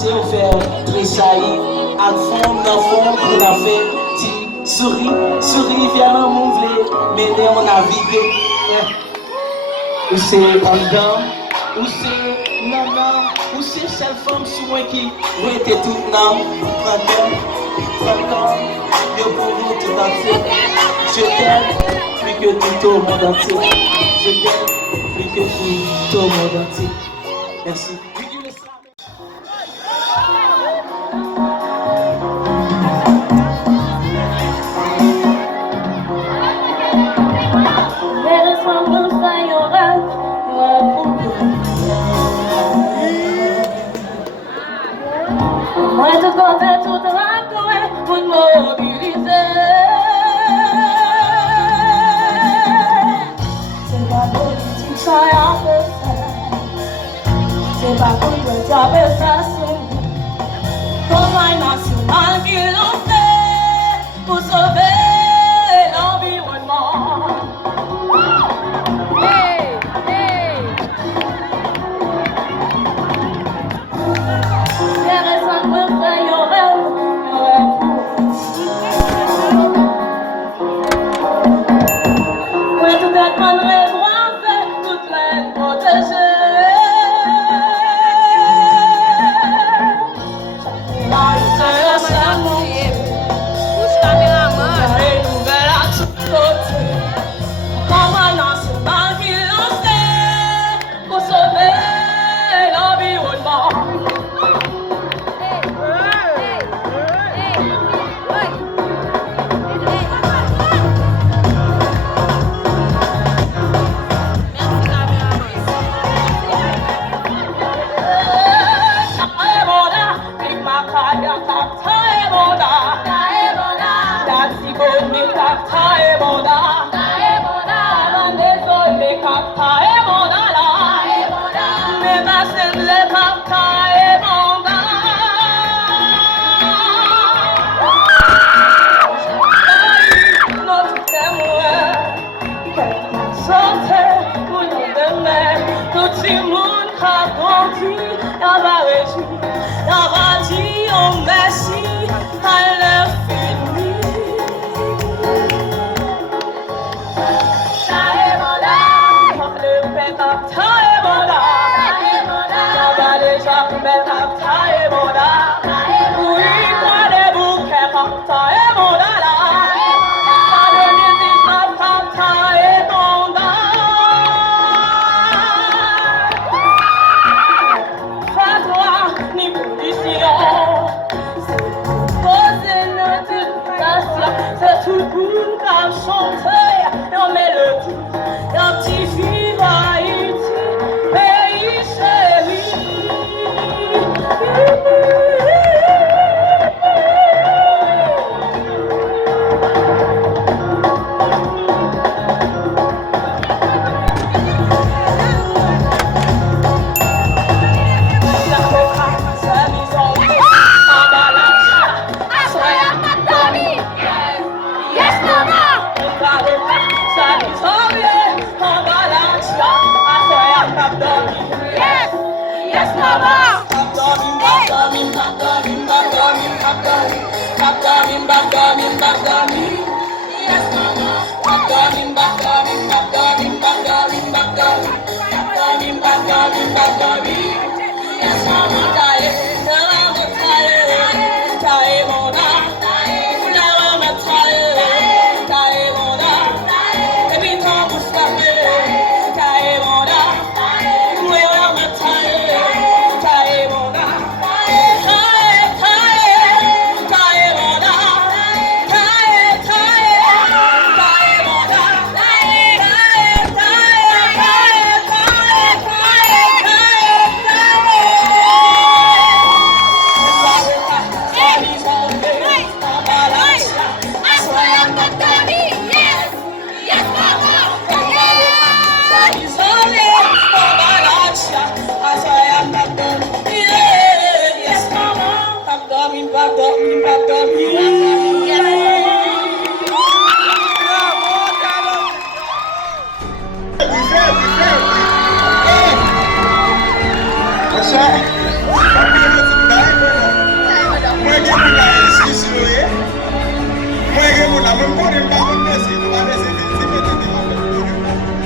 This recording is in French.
c'est au faire tressaillir, à fond, dans fond, pour la faire, souris, viens là, m'ouvrir, mais on a vidé. Ou c'est en dedans, ou c'est non, ou c'est cette femme sous moi qui était toute non, prenons, je pour vous tout entier. Je t'aime plus que tout au monde entier. Je t'aime plus que tout au monde entier. Merci. Moi tout compter, tout raconter, pour mobiliser. C'est pas politique, ça y a fait ça. C'est pas pour que tu appelles ça sous. Comment national qu'ils l'ont fait pour sauver l'environnement. mon là, même pour les parents, merci, nous allons laisser les petits.